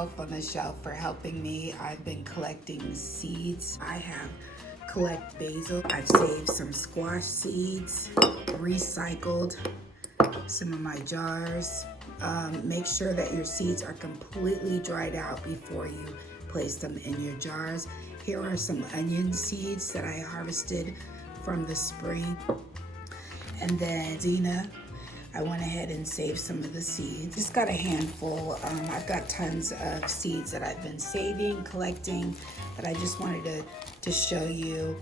elf on the shelf for helping me. I've been collecting seeds. I have collected basil. I've saved some squash seeds, recycled some of my jars. Make sure that your seeds are completely dried out before you place them in your jars. Here are some onion seeds that I harvested from the spring. And then Zena, I went ahead and saved some of the seeds. Just got a handful. I've got tons of seeds that I've been saving, collecting, but I just wanted to show you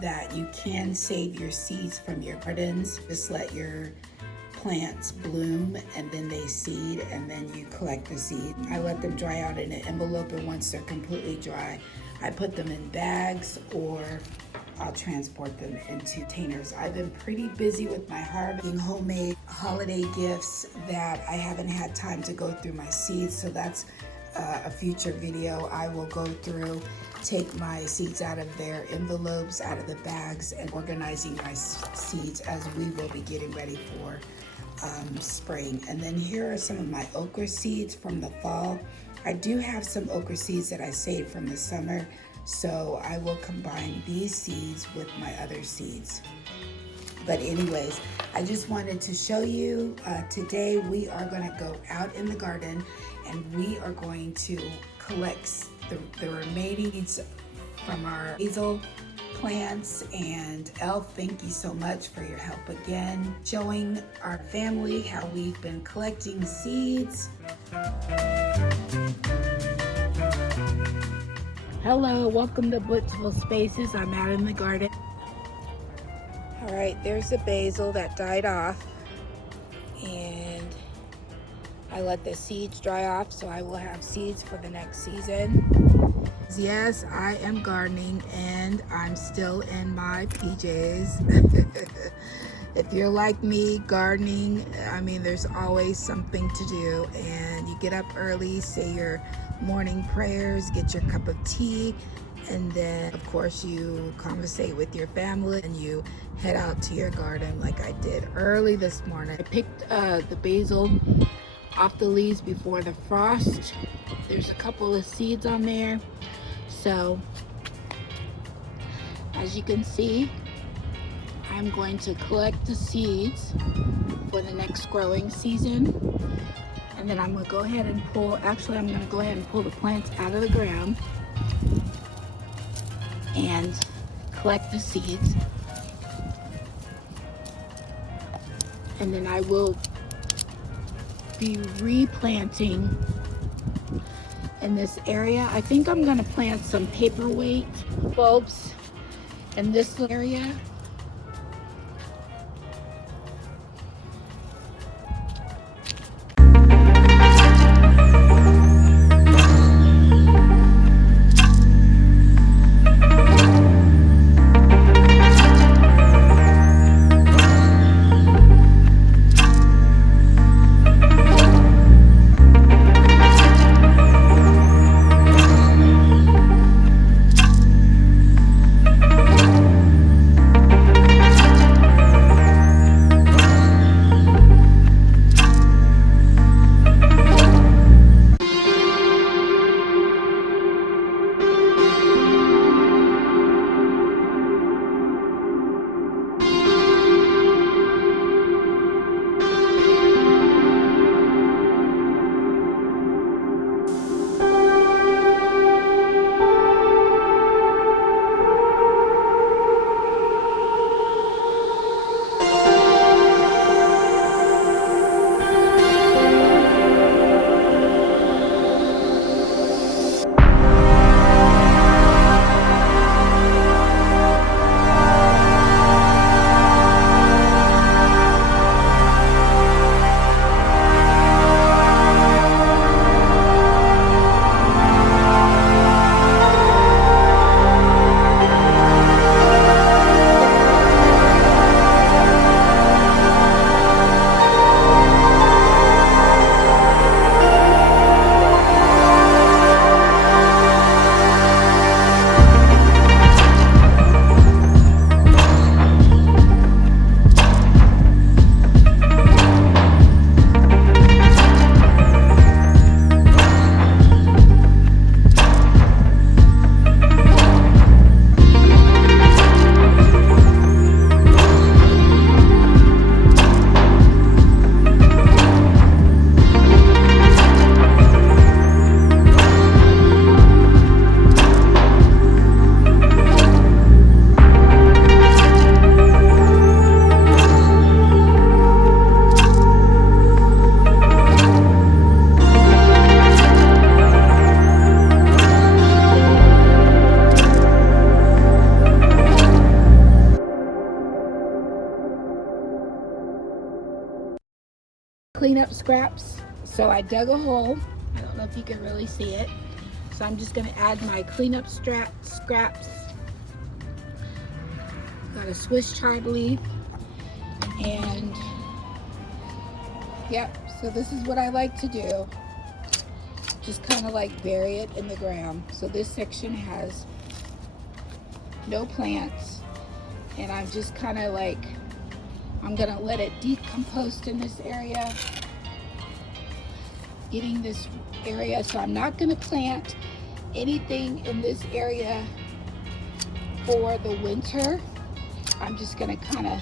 that you can save your seeds from your gardens. Just let your plants bloom and then they seed, and then you collect the seed. I let them dry out in an envelope, and once they're completely dry, I put them in bags or I'll transport them into containers. I've been pretty busy with my harvesting homemade holiday gifts that I haven't had time to go through my seeds, so that's a future video. I will go through, take my seeds out of their envelopes, out of the bags, and organizing my seeds as we will be getting ready for spring. And then here are some of my okra seeds from the fall. I do have some okra seeds that I saved from the summer, so I will combine these seeds with my other seeds. But anyways, I just wanted to show you, today we are going to go out in the garden and we are going to collect the remaining seeds from our basil plants. And Elf, thank you so much for your help again, showing our family how we've been collecting seeds. Hello, welcome to Blissful Spaces. I'm out in the garden. All right, there's the basil that died off, and I let the seeds dry off so I will have seeds for the next season. Yes, I am gardening and I'm still in my PJs. If you're like me, gardening, I mean, there's always something to do, and you get up early, say your morning prayers, get your cup of tea, and then of course you conversate with your family and you head out to your garden like I did early this morning. I picked the basil off the leaves before the frost. There's a couple of seeds on there. So as you can see, I'm going to collect the seeds for the next growing season. And then I'm going to go ahead and pull the plants out of the ground and collect the seeds. And then I will be replanting in this area. I think I'm going to plant some paperweight bulbs in this area. cleanup scraps. So I dug a hole. I don't know if you can really see it. So I'm just gonna add my cleanup scraps. Got a Swiss chard leaf, and yep, so this is what I like to do. Just kind of like bury it in the ground. So this section has no plants, and I'm just kind of like, I'm gonna let it decompose in this area, getting this area. So I'm not gonna plant anything in this area for the winter. I'm just gonna kind of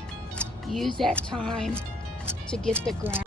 use that time to get the ground.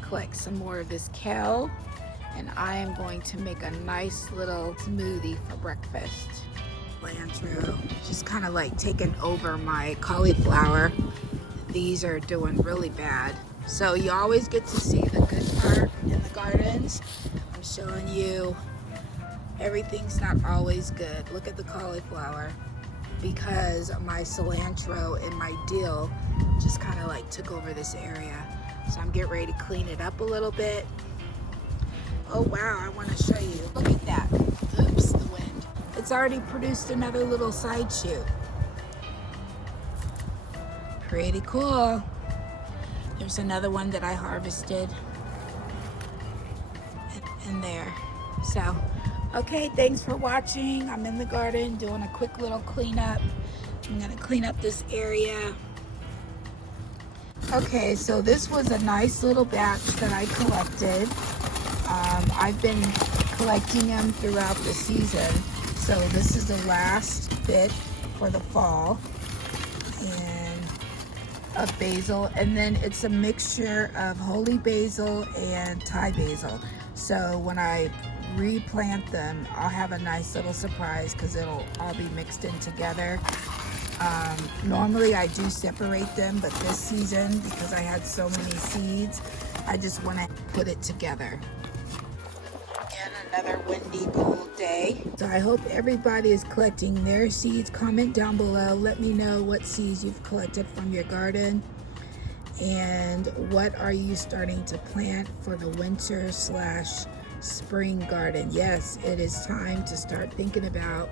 Collect some more of this kale, and I am going to make a nice little smoothie for breakfast. Cilantro, just kind of like taking over my cauliflower. These are doing really bad. So you always get to see the good part in the gardens. I'm showing you everything's not always good. Look at the cauliflower, because my cilantro and my dill just kind of like took over this area. So I'm getting ready to clean it up a little bit. Oh wow, I want to show you. Look at that. Oops, the wind. It's already produced another little side shoot. Pretty cool. There's another one that I harvested in there. So, okay, thanks for watching. I'm in the garden doing a quick little cleanup. I'm gonna clean up this area. Okay, so this was a nice little batch that I collected. I've been collecting them throughout the season. So this is the last bit for the fall, and of basil, and then it's a mixture of holy basil and Thai basil. So when I replant them, I'll have a nice little surprise because it'll all be mixed in together. Normally I do separate them, but this season, because I had so many seeds, I just want to put it together. Again, another windy, cold day. So I hope everybody is collecting their seeds. Comment down below. Let me know what seeds you've collected from your garden. And what are you starting to plant for the winter / spring garden? Yes, it is time to start thinking about,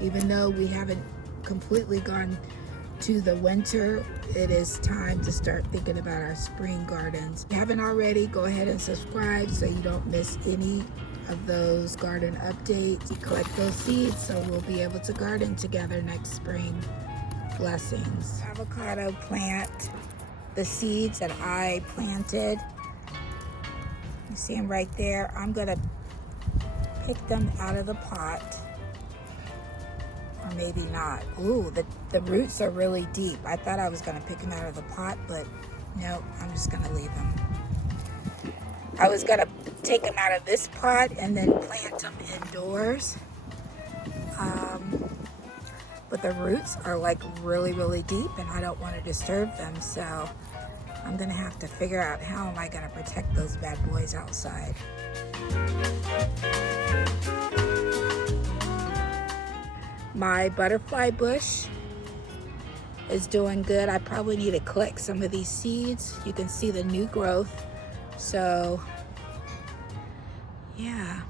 even though we haven't completely gone to the winter, it is time to start thinking about our spring gardens. If you haven't already, go ahead and subscribe so you don't miss any of those garden updates. You collect those seeds so we'll be able to garden together next spring. Blessings. Avocado plant. The seeds that I planted, you see them right there. I'm gonna pick them out of the pot, or maybe not. Ooh, the roots are really deep. I thought I was gonna pick them out of the pot, but no, I'm just gonna leave them. I was gonna take them out of this pot and then plant them indoors. But the roots are like really, really deep and I don't want to disturb them. So I'm gonna have to figure out how am I gonna protect those bad boys outside. My butterfly bush is doing good. I probably need to collect some of these seeds. You can see the new growth. So yeah.